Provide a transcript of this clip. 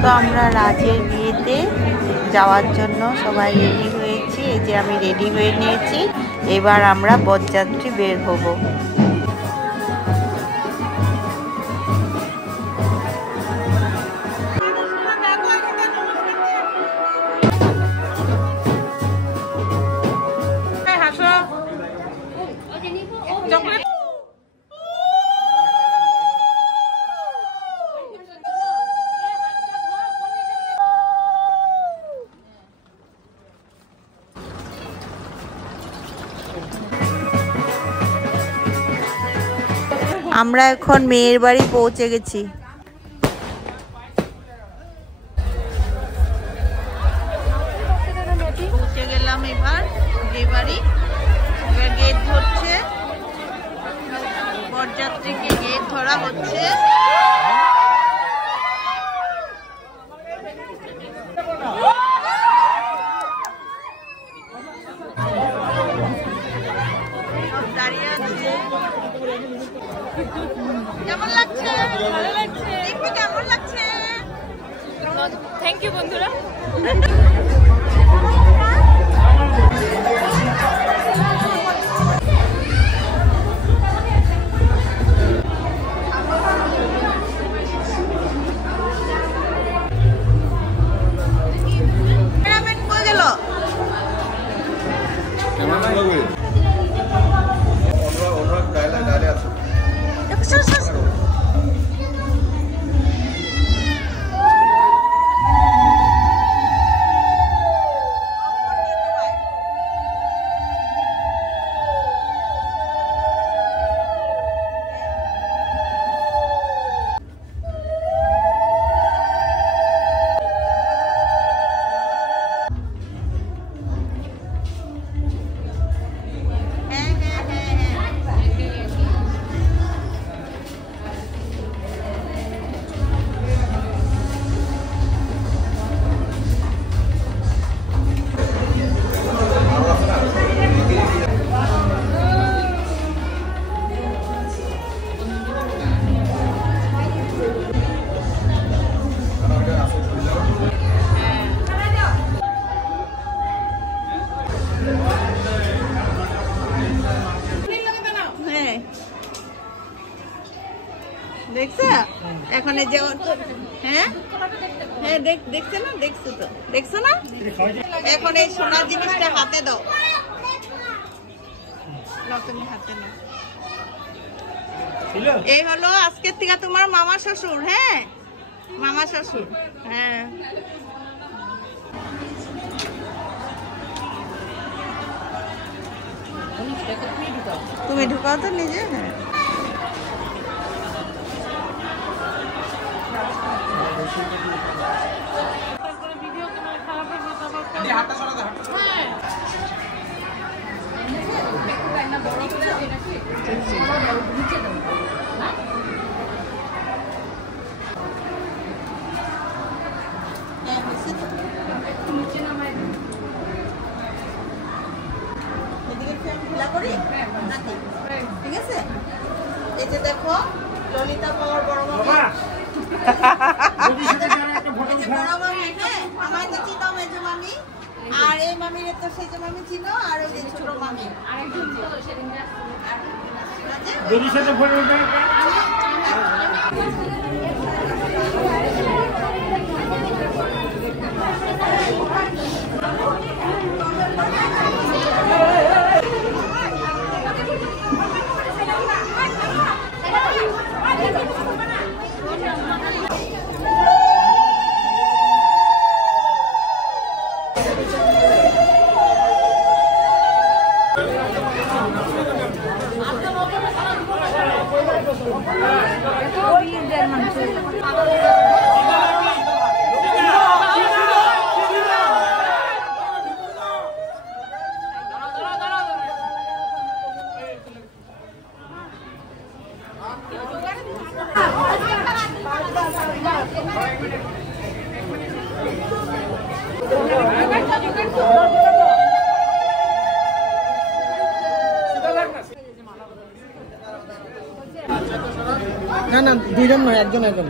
তো আমরা রাজের বিয়েতে যাওয়ার জন্য সবাই রেডি হয়েছি। এই যে আমি রেডি হয়ে নিয়েছি, এবার আমরা বরযাত্রী বের হব। আমরা এখন মেয়ের বাড়ি পৌঁছে গেছি। পৌঁছে গেলাম এবার বিয়ে বাড়ি। এবার গেট ধরছে, বরযাত্রীকে গেট ধরা হচ্ছে। দাঁড়িয়ে আছে। কেমন লাগছে? ভালো লাগছে। দেখবি কেমন লাগছে? থ্যাংক ইউ বন্ধুরা। দেখছো এখন এই যে হ্যাঁ হ্যাঁ দেখছো না, দেখছো তো, দেখছো না? এখন এই সোনার জিনিসটা হাতে দাও, তুমি হাতে নাও। এই হলো আজকের থেকে তোমার মামা শ্বশুর। হ্যাঁ, মামা শ্বশুর। হ্যাঁ, তুমি ঢুকাও তো নিজে। হ্যাঁ, ঠিক আছে। এই যে দেখো ললিতা পাওয়ার বড় মামি, আমার নিচে নাম এই যে মামি, আর এই মামির তো সেই যে মামি ছিল, আর ওই যে ছোট মামি না না দুইজন নয়, একজন একজন।